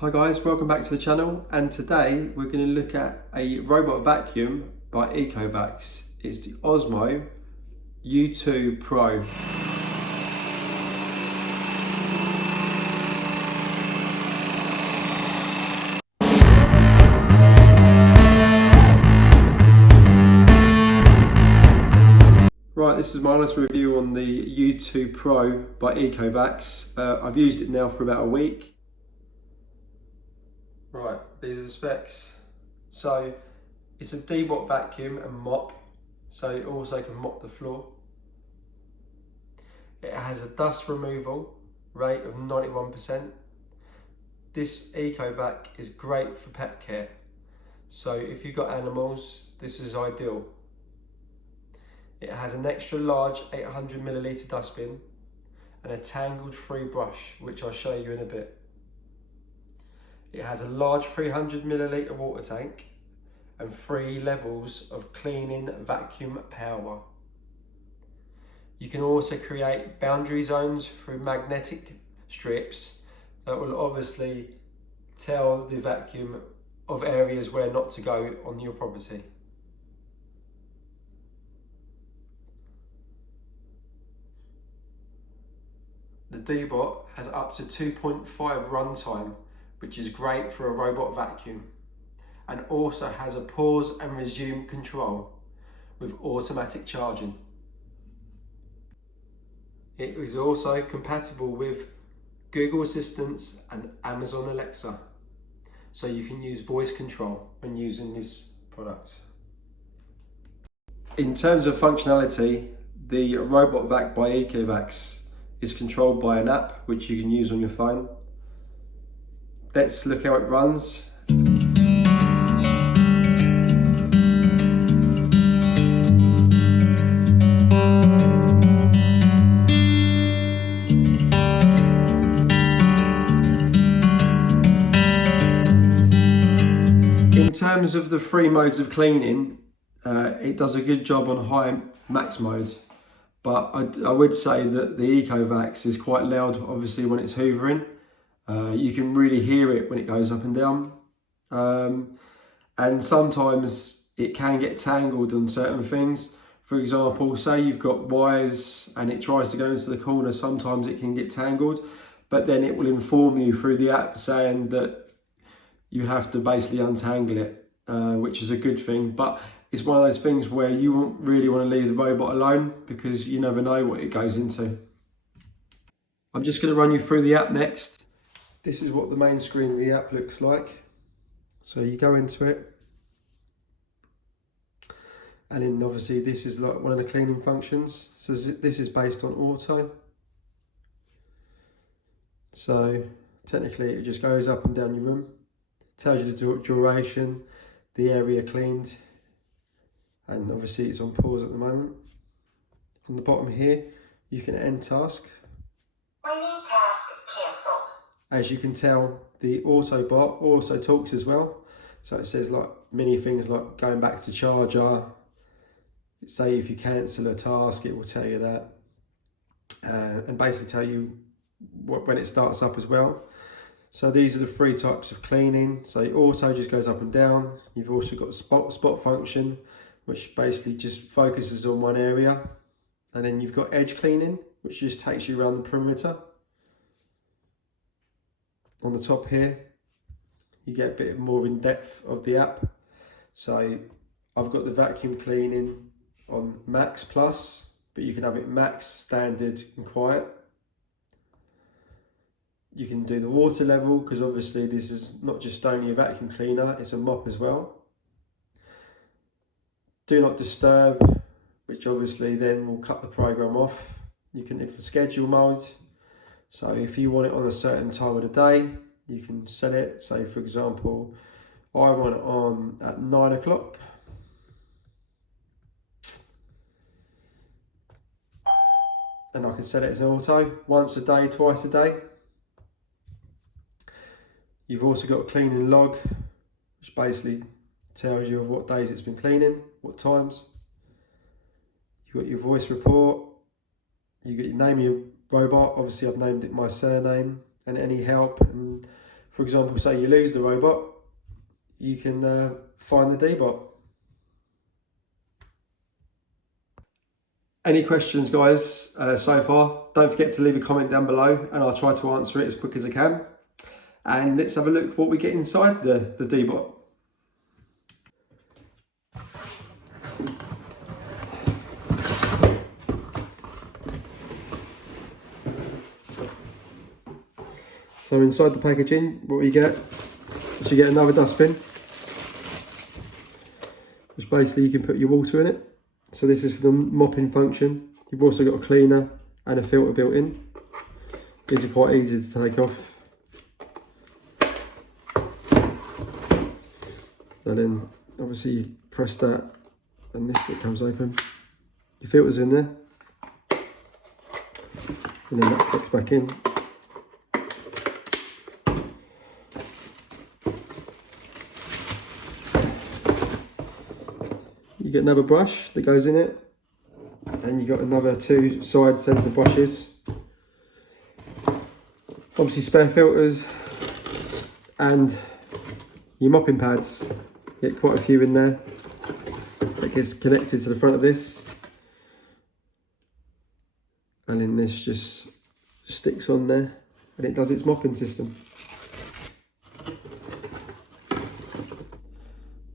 Hi guys, welcome back to the channel, and today we're going to look at a robot vacuum by ECOVAcs. It's the Osmo U2 Pro. Right, this is my honest review on the U2 Pro by ECOVAcs. I've used it now for about a week. Right, these are the specs. So it's a deebot vacuum and mop, so it also can mop the floor. It has a dust removal rate of 91%. This ECOVac is great for pet care. So if you've got animals, this is ideal. It has an extra large 800ml dustbin and a tangled free brush, which I'll show you in a bit. It has a large 300ml water tank and 3 levels of cleaning vacuum power. You can also create boundary zones through magnetic strips that will obviously tell the vacuum of areas where not to go on your property. The deebot has up to 2.5 runtime, which is great for a robot vacuum, and also has a pause and resume control with automatic charging. It is also compatible with Google Assistant and Amazon Alexa, so you can use voice control when using this product. In terms of functionality, the robot vac by ECOVAcs is controlled by an app which you can use on your phone. Let's look how it runs. In terms of the 3 modes of cleaning, it does a good job on high max mode, but I would say that the ECOVAcs is quite loud, obviously, when it's hoovering. You can really hear it when it goes up and down, and sometimes it can get tangled on certain things. For example, say you've got wires and it tries to go into the corner, sometimes it can get tangled, but then it will inform you through the app saying that you have to basically untangle it, which is a good thing. But it's one of those things where you won't really want to leave the robot alone because you never know what it goes into. I'm just going to run you through the app next. This is what the main screen of the app looks like. So you go into it, and then obviously this is like one of the cleaning functions. So this is based on auto. So technically it just goes up and down your room, tells you the duration, the area cleaned, and obviously it's on pause at the moment. On the bottom here, you can end task. As you can tell, the Autobot also talks as well. So it says like many things like going back to charger. Say if you cancel a task, it will tell you that. And basically tell you when it starts up as well. So these are the 3 types of cleaning. So auto just goes up and down. You've also got spot function, which basically just focuses on one area. And then you've got edge cleaning, which just takes you around the perimeter. On the top here, you get a bit more in depth of the app. So I've got the vacuum cleaning on max plus, but you can have it max, standard and quiet. You can do the water level, because obviously this is not just only a vacuum cleaner, it's a mop as well. Do not disturb, which obviously then will cut the program off. You can hit the schedule mode. So if you want it on a certain time of the day, you can set it. Say for example, I want it on at 9 o'clock. And I can set it as auto, once a day, twice a day. You've also got a cleaning log, which basically tells you of what days it's been cleaning, what times. You've got your voice report, you got your name of your robot, obviously I've named it my surname, and any help. And For example, say you lose the robot, you can find the deebot. Any questions, guys, so far? Don't forget to leave a comment down below and I'll try to answer it as quick as I can. And let's have a look what we get inside the deebot. So inside the packaging, what we get is you get another dustbin, which basically you can put your water in it. So this is for the mopping function. You've also got a cleaner and a filter built in. These are quite easy to take off. And then obviously you press that and this bit comes open. Your filter's in there. And then that clicks back in. You get another brush that goes in it, and you got another 2 side sensor brushes. Obviously spare filters and your mopping pads. You get quite a few in there. That gets connected to the front of this, and then this just sticks on there, and it does its mopping system.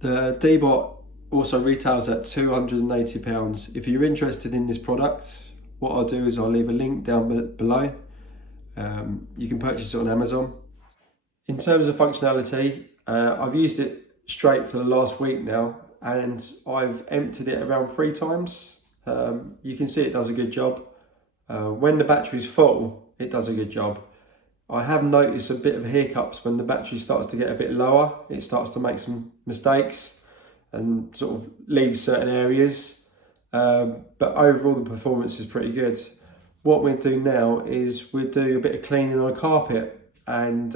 The deebot also retails at £280. If you're interested in this product, what I'll do is I'll leave a link down below. You can purchase it on Amazon. In terms of functionality, I've used it straight for the last week now, and I've emptied it around 3 times. You can see it does a good job. When the battery's full, it does a good job. I have noticed a bit of hiccups when the battery starts to get a bit lower. It starts to make some mistakes and sort of leave certain areas, but overall the performance is pretty good. What we'll do now is we'll do a bit of cleaning on a carpet, and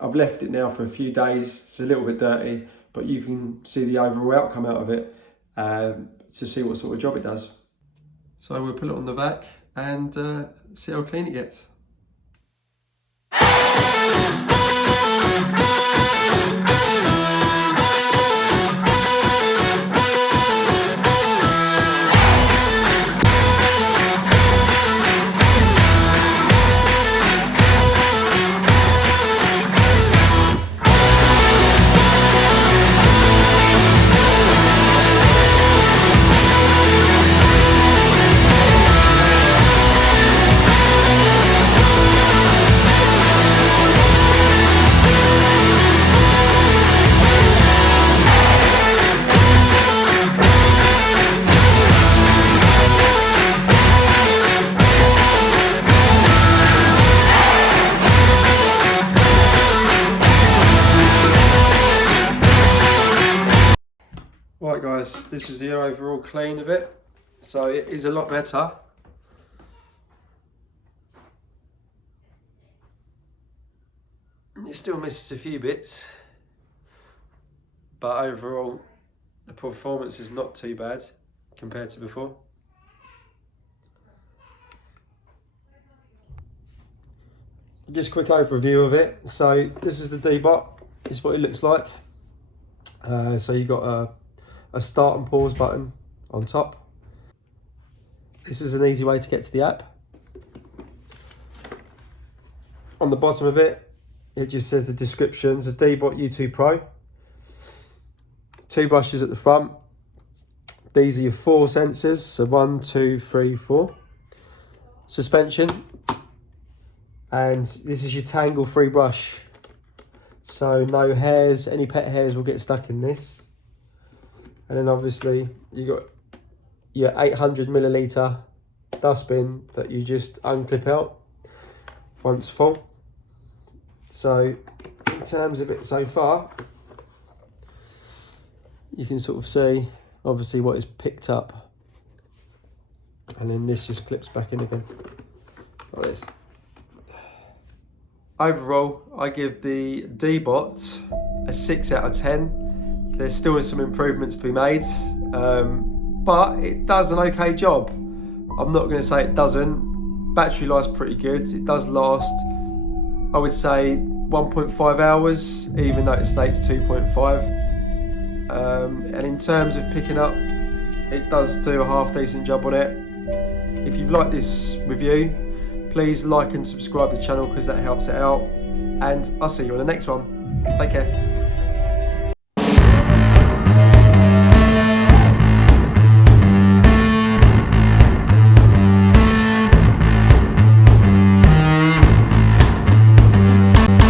I've left it now for a few days. It's a little bit dirty, but you can see the overall outcome out of it to see what sort of job it does. So we'll put it on the vac and see how clean it gets. Right guys, this is the overall clean of it. So it is a lot better. It still misses a few bits, but overall the performance is not too bad compared to before. Just a quick overview of it. So this is the deebot. This is what it looks like. So you've got a start and pause button on top. This is an easy way to get to the app. On the bottom of it, it just says the descriptions, a deebot U2 Pro. 2 brushes at the front. These are your 4 sensors, so 1, 2, 3, 4. Suspension. And this is your tangle-free brush. So no hairs, any pet hairs will get stuck in this. And then obviously you got your 800ml dustbin that you just unclip out once full. So in terms of it so far, you can sort of see obviously what is picked up, and then this just clips back in again like this. Overall, I give the deebot a 6 out of 10. There's still some improvements to be made, but it does an okay job. I'm not going to say it doesn't. Battery life's pretty good. It does last, I would say, 1.5 hours, even though it states 2.5. And in terms of picking up, it does do a half decent job on it. If you've liked this review, please like and subscribe to the channel because that helps it out. And I'll see you on the next one. Take care.